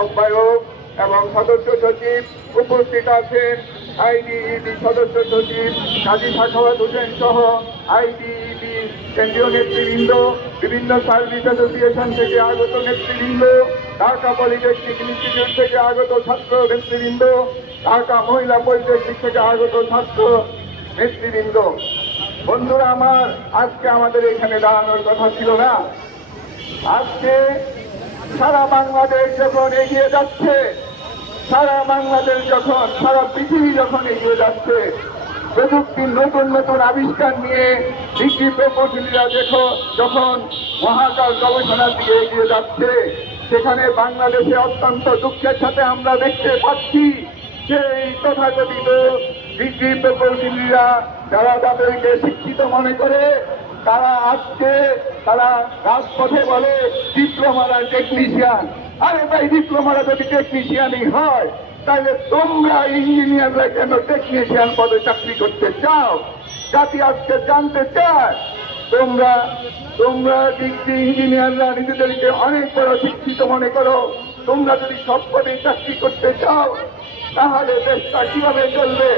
আহ্বায়ক এবং সদস্য সচিব উপস্থিত আছেন। আইডিইবি সদস্য সচিব কাজী সাখাওয়াত হোসেন সহ আইডিইবি কেন্দ্রীয় নেতৃবৃন্দ, বিভিন্ন সার্ভিস অ্যাসোসিয়েশন থেকে আগত নেতৃবৃন্দ, ঢাকা পলিটেকনিক ইনস্টিটিউট থেকে আগত ছাত্র নেতৃবৃন্দ, ঢাকা মহিলা পলিটেকনিক থেকে আগত ছাত্র নেতৃবৃন্দ। বন্ধুরা, আমার আজকে আমাদের এখানে দাঁড়ানোর কথা ছিল না। আজকে সারা বাংলাদেশ যখন এগিয়ে যাচ্ছে, সারা বাংলাদেশ যখন, সারা পৃথিবী যখন এগিয়ে যাচ্ছে, প্রযুক্তির নতুন নতুন আবিষ্কার নিয়ে ডিগ্রি প্রকৌশলীরা দেখো, যখন মহাকাশ গবেষণার দিকে এগিয়ে যাচ্ছে, সেখানে বাংলাদেশে অত্যন্ত দুঃখের সাথে আমরা দেখতে পাচ্ছি সেই তথাকথিত ডিগ্রি প্রকৌশলীরা যারা তাদেরকে শিক্ষিত মনে করে তারা আজকে তারা রাজপথে বলে, ডিপ্লোমারা টেকনিশিয়ান আরে ভাই, ডিপ্লোমারা যদি টেকনিশিয়ানই হয়, তাহলে তোমরা ইঞ্জিনিয়াররা কেন টেকনিশিয়ান পদে চাকরি করতে চাও? জাতি আজকে জানতে চায়, তোমরা তোমরা ডিগ্রি ইঞ্জিনিয়াররা নিজেদেরকে অনেক বড় শিক্ষিত মনে করো। তোমরা যদি সব পদে চাকরি করতে চাও, তাহলে দেশটা কীভাবে চলবে?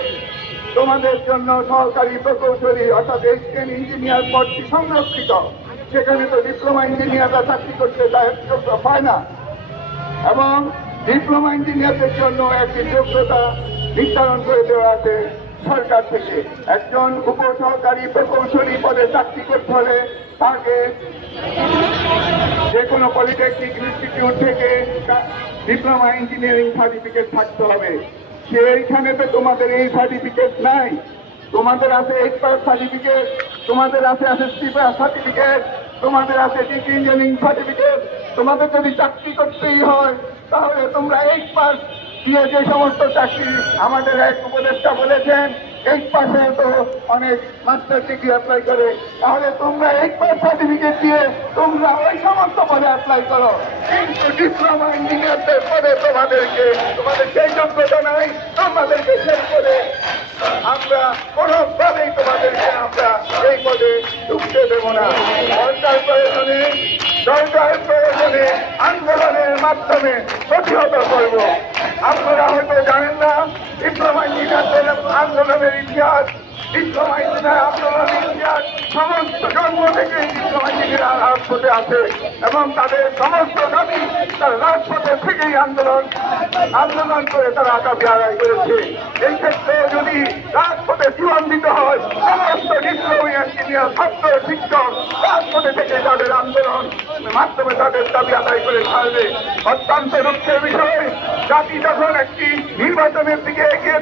তোমাদের জন্য সহকারী প্রকৌশলী, অর্থাৎ এসিএন ইঞ্জিনিয়ার পদটি সংরক্ষিত। সেখানে তো ডিপ্লোমা ইঞ্জিনিয়াররা চাকরি করতে পায় না। এবং ডিপ্লোমা ইঞ্জিনিয়ারদের জন্য একটি যোগ্যতা নির্ধারণ করে দেওয়া আছে সরকার থেকে। একজন উপসহকারী প্রকৌশলী পদে চাকরি করতে হলে তাকে যে কোনো পলিটেকনিক ইনস্টিটিউট থেকে ডিপ্লোমা ইঞ্জিনিয়ারিং সার্টিফিকেট থাকতে হবে। সেইখানে তো তোমাদের এই সার্টিফিকেট নাই। তোমাদের আছে পাস সার্টিফিকেট তোমাদের আছে পাস সার্টিফিকেট তোমাদের আছে ডিগ্রি ইঞ্জিনিয়ারিং সার্টিফিকেট তোমাদের যদি চাকরি করতেই হয়, তাহলে তোমরা পাস দিয়ে যে সমস্ত চাকরি আমাদের এক উপদেষ্টা বলেছেন এইট পাসে তো অনেক মাস্টার ডিগ্রি অ্যাপ্লাই করে, তাহলে তোমরা এইট পাস সার্টিফিকেট দিয়ে তোমরা ওই সমস্ত পদে অ্যাপ্লাই করো। কিন্তু ডিপ্লোমা ইঞ্জিনিয়ারদের পদে তোমাদেরকে, তোমাদের সেই যোগ্যতা নাই, তোমাদেরকে সেই পদে আমরা কোনোভাবেই তোমাদেরকে আমরা এই পদে ঢুকতে দেবো না। সরকার প্রয়োজনে সরকার প্রয়োজনে আন্দোলনের মাধ্যমে প্রতিহত করব। আপনারা হয়তো জানেন না ইসলামাই আন্দোলনের ইতিহাস। ইসলামাই আন্দোলনের সমস্ত জন্ম থেকে ইঞ্জিনিয়ার রাজপথে আছে এবং তাদের সমস্ত দাবি তার রাজপথে থেকেই আন্দোলন আন্দোলন করে তারা দাবি আদায় করেছে। এই ক্ষেত্রে যদি রাজপথে জীবন দিতে হয়, সমস্ত ডিপ্লোমা ইঞ্জিনিয়ার ছাত্র, শিক্ষক রাজপথে থেকে তাদের আন্দোলন মাধ্যমে তাদের দাবি আদায় করে ছাড়বে। অত্যন্ত দুঃখের বিষয়, জাতি যখন একটি নির্বাচনের দিকে এগিয়ে